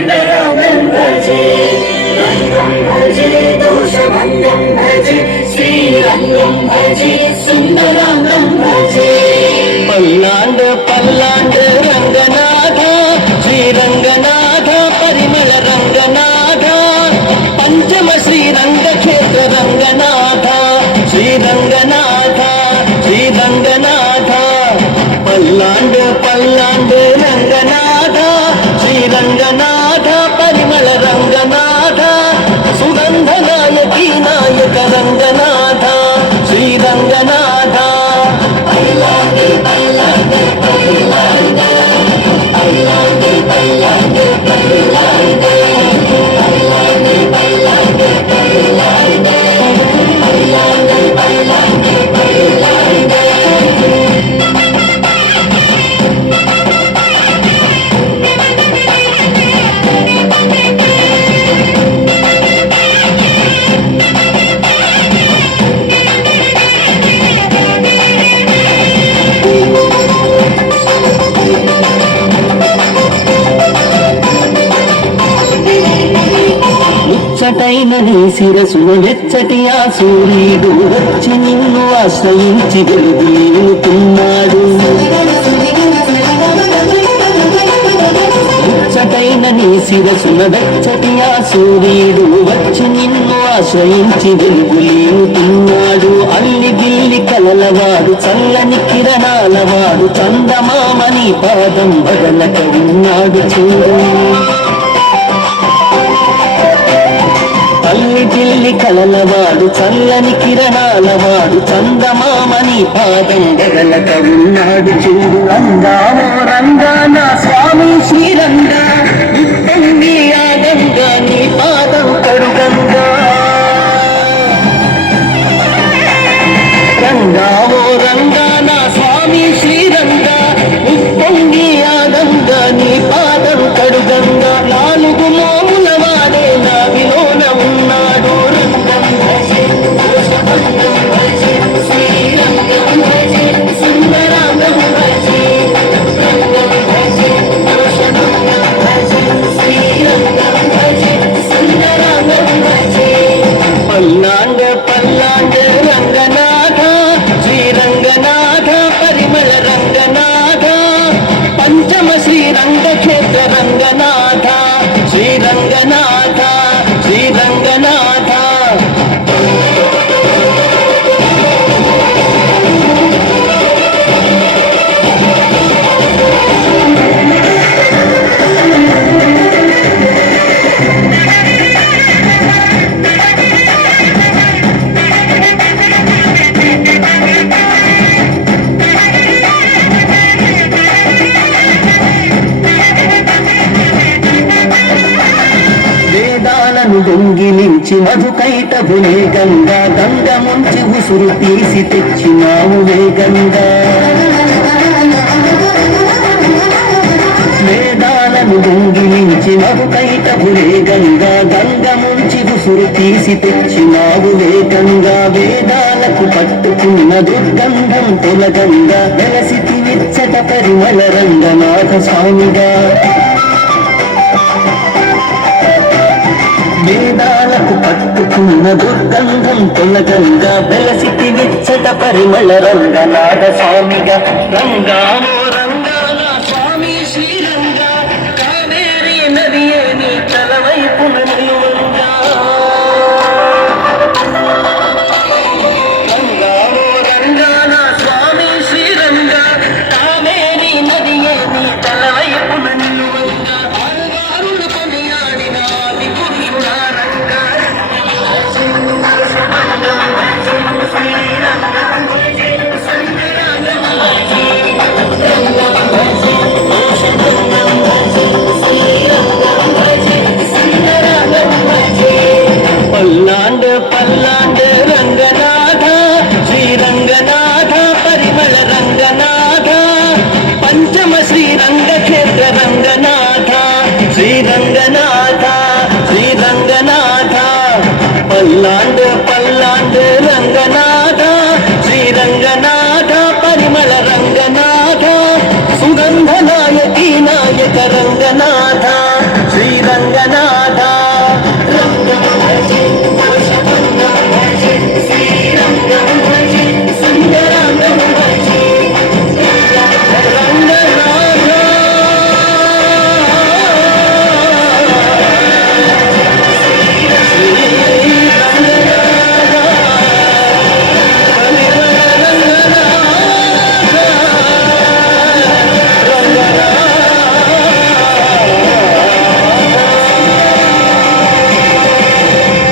रङ्गरामं भजे रङ्गं भजे दोषभङ्गं भजे श्रीरङ्गं भजे सुन्दराङ्गं भजे पल्लाण्ड पल्लाण्ड रङ्गनाथ श्रीरङ्गनाथ परिमल रङ्गनाथ पञ्चम श्रीरङ्गक्षेत्र रङ्गनाथ श्रीरङ्गनाथ श्रीरङ्गनाथ पल्लाण्ड पल्लाण्ड रङ्गनाथ श्रीरङ्गनाथ परिमल रङ्गनाथ सुगन्धनायकी नायक रङ्गनाथ श्रीरङ्गनाथ पल्लाण्ड पल्लाण्ड पल्लाण्ड पल्लाण्ड पल्लाण्ड पल्लाण्ड पल्लाण्ड पल्लाण्ड पल्लाण्ड पल्लाण्ड पल्लाण्ड पल्लाण्ड ముచ్చటైన నీ శిరసున వెచ్చటి ఆ సూర్యుడు వచ్చి నిన్ను ఆశ్రయించి వెలుగుతున్నాడు ముచ్చటైన నీ శిరసున వెచ్చటి ఆ సూర్యుడు వచ్చి నిన్ను ఆశ్రయించి వెలుగుతున్నాడు అల్లి బిల్లి కలలవాడు చల్లని కిరణాలవాడు చందమామని పాదం బదలక ఉన్నాడు చూడు అల్లి జిల్లి కలలవాడు చల్లని కిరణాలవాడు చందమామని పాదం బదలక ఉన్నాడు చూడు రంగామో రంగా నా స్వామి శ్రీరంగా ఉప్పొంగి ఆగంగా నీ పాదం కడుగంగా రంగామో రంగా నా స్వామి శ్రీరంగా ఉప్పొంగి ఆగంగా నీ పాదం కడుగంగా నాలుగు మోముల వాడే నావిలోన ఉన్నాడు రంగం భజే దోషభంగం భజే శ్రీరంగం భజే సుందరాంగం భజే రంగం భజే దోషభంగం భజే శ్రీరంగం భజే సుందరాంగం భజే పల్లాండ పల్లాండ రంగనాథ శ్రీరంగనాథ పరిమళ రంగనాథ పంచమ శ్రీరంగక్షేత్ర రంగనాథ శ్రీరంగనాథ శ్రీరంగనాథ వేదాలను దొంగిలించి మధుకైటభునే గంగా గంగ ముంచి ఉసురు తీసి తెచ్చినావు వేగంగా వేదాలను దొంగిలించి మధుకైటభునే గంగా గంగ ముంచి ఉసురు తీసి తెచ్చినావు వేగంగా వేదాలకు పట్టుకున్న దుర్గంధం తొలగంగా వెలసితి విచ్చట పరిమళ రంగనాథ స్వామిగా వేదాలకు పట్టుకున్న దుర్గంధం తొలగంగా వెలసితి విచ్చట పరిమళ రంగనాథ స్వామిగా రంగామో రంగాన స్వామి శ్రీరంగా కావేరీ నదియే నీ తలవైపున నిలువంగా రంగామో రంగాన స్వామి శ్రీరంగా కావేరీ నదియే నీ తలవైపున నిలువంగా ఆరుగారులు కొనియాడిన ఆది పురుషుడా రంగా శ్రీరంగం భజే సుందరాంగం భజే రంగం భజే దోషభంగం భజే శ్రీరంగం భజే సుందరాంగం భజే పల్లాండ పల్లాండ రంగనాథ శ్రీరంగనాథ పరిమళ రంగనాథ పంచమ శ్రీరంగక్షేత్ర రంగనాథ శ్రీరంగనాథ శ్రీరంగనాథ పల్లాండ పల్లాండ రంగనాథ శ్రీరంగనాథ పరిమళ రంగనాథ సుగంధనాయకి నాయక రంగనాథ శ్రీరంగనా